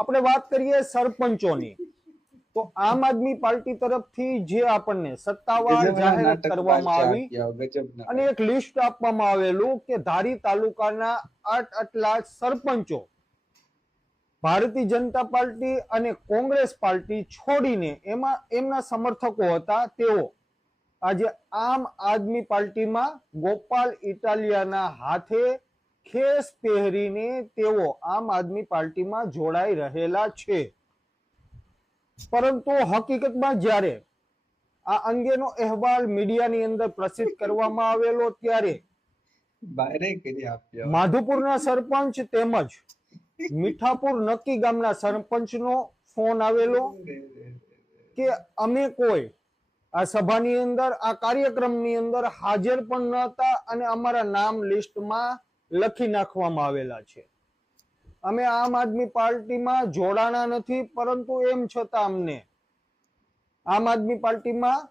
આપણે વાત કરીએ સરપંચોની. તો આમ આદમી પાર્ટી તરફથી જે આપણને સત્તાવાર જાહેરાત કરવામાં આવી અને એક લિસ્ટ આપવામાં આવેલું કે ધારી તાલુકાના આઠ આટલા સરપંચો ભારતીય જનતા પાર્ટી અને કોંગ્રેસ પાર્ટી છોડીને એમાં એમના સમર્થકો હતા તેઓ. આજે આમ આદમી પાર્ટીમાં ગોપાલ ઇટાલિયાના હાથે ખેસ પહેરીને તેઓ આમ આદમી પાર્ટીમાં જોડાઈ રહેલા છે. પરંતુ હકીકતમાં જ્યારે આ અંગેનો અહેવાલ મીડિયાની અંદર પ્રસિદ્ધ કરવામાં આવેલો ત્યારે માધુપુરના સરપંચ તેમજ મીઠાપુર નક્કી ગામના સરપંચનો ફોન આવેલો કે અમે કોઈ આ સભાની અંદર આ કાર્યક્રમની અંદર હાજર પણ ન હતા અને અમારા નામ લિસ્ટમાં લખી નાખવામાં આવેલા છે. અમે આમ આદમી પાર્ટીમાં જોડાણા નથી, પરંતુ એમ છતાં અમને આમ આદમી પાર્ટીમાં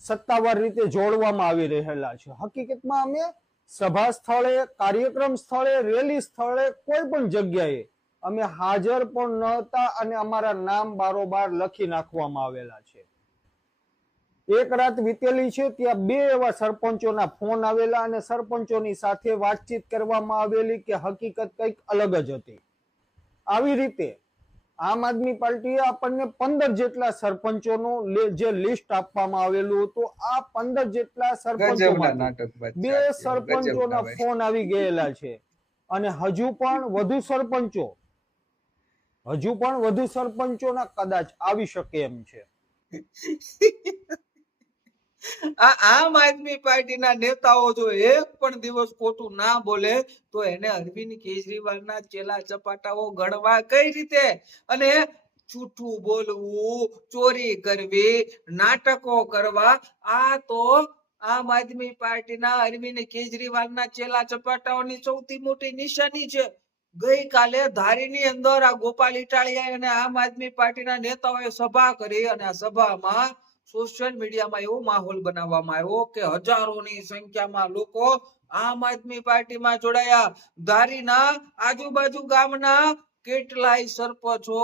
સત્તાવાર રીતે જોડવામાં આવી રહેલા છે. હકીકતમાં અમે સભા સ્થળે, કાર્યક્રમ સ્થળે, રેલી સ્થળે કોઈ પણ જગ્યાએ અમે હાજર પણ ન હતા અને અમારા નામ બારોબાર લખી નાખવામાં આવેલા છે. એક રાત વીતેલી છે ત્યાં બે એવા સરપંચોના ફોન આવેલા અને સરપંચોની સાથે વાતચીત કરવામાં આવેલી કે હકીકત કંઈક અલગ જ હતી. આવી રીતે આમ આદમી પાર્ટીએ આપણને પંદર જેટલા સરપંચોનું જે લિસ્ટ આપવામાં આવેલું હતું આ પંદર જેટલા બાદશાહ બે સરપંચોના ફોન આવી ગયેલા છે. અને હજુ પણ વધુ સરપંચો હજુ પણ વધુ સરપંચોના કદાચ આવી શકે એમ છે. આ આમ આદમી પાર્ટીના નેતાઓ જો એક પણ દિવસ ખોટું ના બોલે, તો એને અરવિંદ કેજરીવાલના ચેલા ચપાટાઓ ગણવા કઈ રીતે? અને છૂઠું બોલવું, ચોરી કરવી, નાટકો કરવા, આ તો આમ આદમી પાર્ટીના અરવિંદ કેજરીવાલના ચેલા ચપાટાઓની સૌથી મોટી નિશાની છે. ગઈકાલે ધારીની અંદર આ ગોપાલ ઇટાળિયા અને આમ આદમી પાર્ટીના નેતાઓએ સભા કરી અને આ સભામાં સોશિયલ મીડિયામાં એવો માહોલ બનાવવામાં આવ્યો કે હજારોની સંખ્યામાં લોકો આમ આદમી પાર્ટીમાં જોડાયા. ધારીના આજુબાજુ ગામના કેટલાય સરપંચો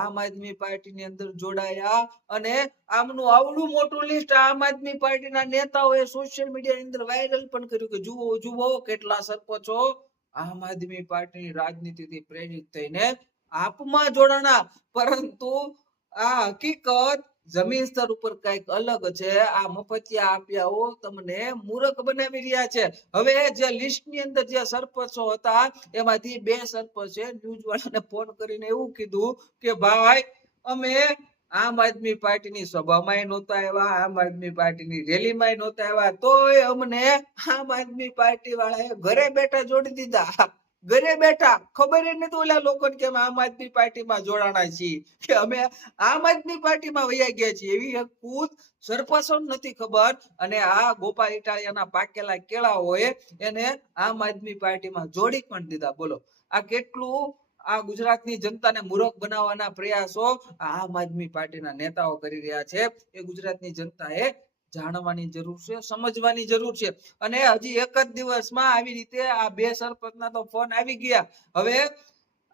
આમ આદમી પાર્ટીની અંદર જોડાયા અને આમનું આવડું મોટું લિસ્ટ આમ આદમી પાર્ટીના નેતાઓએ સોશિયલ મીડિયાની અંદર વાયરલ પણ કર્યું કે જુઓ જુઓ કેટલા સરપંચો આમ આદમી પાર્ટીની રાજનીતિથી પ્રેરિત થઈને આપમાં જોડાણા. પરંતુ આ હકીકત જમીન સ્તર ઉપર કંઈક અલગ છે, આ મફતિયા આપ્યાઓ તમને મૂરખ બનાવી રહ્યા છે. હવે જે લિસ્ટની અંદર જે સરપંચો હતા, એમાંથી બે સરપંચે ન્યૂઝ વાળાને ફોન કરીને એવું કીધું કે, ભાઈ, અમે આમ આદમી પાર્ટીની સભામાં નહોતા આવ્યા, આમ આદમી પાર્ટીની રેલીમાં નહોતા આવ્યા, તોય અમને આમ આદમી પાર્ટી વાળાએ ઘરે બેઠા જોડી દીધા. ઘરે બેઠા ખબર નથી ઓલા લોકો કે અમે આમ આદમી પાર્ટીમાં જોડાણા છીએ. કે અમે આમ આદમી પાર્ટીમાં વયા ગયા છીએ. એવી કૂદ સરપંચો નથી ખબર. અને આ ગોપાલ ઇટાલિયાના પાકેલા કેળાઓએ એને આમ આદમી પાર્ટીમાં જોડી પણ દીધા. બોલો, આ કેટલું આ ગુજરાતની જનતાને મૂરખ બનાવવાના પ્રયાસો આમ આદમી પાર્ટીના નેતાઓ કરી રહ્યા છે. એ ગુજરાતની જનતાએ જાણવાની જરૂર છે, સમજવાની જરૂર છે. અને હજી એક જ દિવસમાં આવી રીતે આ બે સરપંચના તો ફોન આવી ગયા. હવે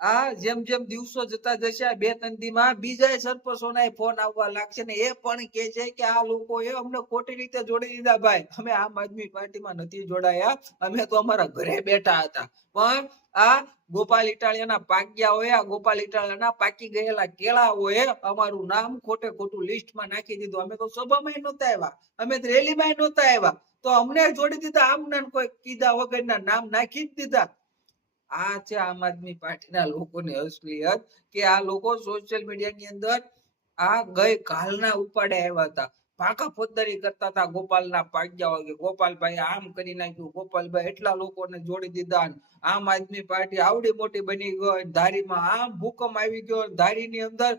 આ જેમ જેમ દિવસો જતા જશે બે તંદીમાં દીમાં બીજા સરપંચોના ફોન આવવા લાગશે ને એ પણ કે છે કે આ લોકોએ અમને ખોટી રીતે જોડી દીધા ભાઈ. અમે આમ આદમી પાર્ટીમાં નથી જોડાયા. અમે તો અમારા ઘરે બેઠા હતા. પણ આ ગોપાલ ઇટાલિયાના પાક્યા હોય આ ગોપાલ ઇટાલિયાના પાકી ગયેલા કેળા હોય અમારું નામ ખોટે ખોટું લિસ્ટમાં નાખી દીધું. અમે તો સભામાં નહોતા આવ્યા. અમે રેલીમાં નહોતા આવ્યા. તો અમને જોડી દીધા. આમ ને કોઈ કીધા વગરના નામ નાખી જ દીધા. આ છે આમ આદમી પાર્ટીના લોકોની અસલિયત કે આ લોકો સોશિયલ મીડિયાની અંદર આ ગઈ કાલના ઉપાડે આવ્યા હતા. પાકા ફોજદારી કરતા હતા ગોપાલના પાગ્યા હોય કે ગોપાલભાઈ આમ કરી નાખ્યું, ગોપાલભાઈ એટલા લોકોને જોડી દીધા આમ આદમી પાર્ટી આવડી મોટી બની ગઈ. ધારીમાં આમ ભૂકંપ આવી ગયો ધારીની અંદર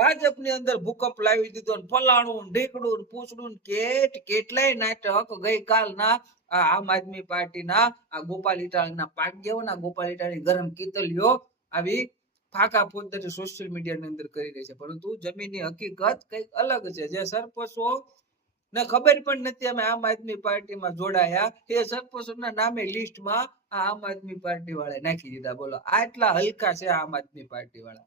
ભાજપની અંદર ભૂકંપ લાવી દીધો ને ઢીકડું પૂછડું કેટ, કેટલાય નાટક ગઈકાલના આમ આદમી પાર્ટીના, આ ગોપાલ ઇટાલીના પાગ્યાઓના ગોપાલ ઇટાળી ગરમ કીતલીઓ આવી ફાકા ફોજદારી સોશિયલ મીડિયાની અંદર કરી રહી છે. પરંતુ જમીનની હકીકત કંઈક અલગ છે. જે સરપંચો ને ખબર પણ નથી અમે આમ આદમી પાર્ટીમાં જોડાયા. એ સરપંચોના નામે લિસ્ટમાં આ આમ આદમી પાર્ટી વાળા નાખી દીધા. બોલો આટલા હલકા છે આમ આદમી પાર્ટી વાળા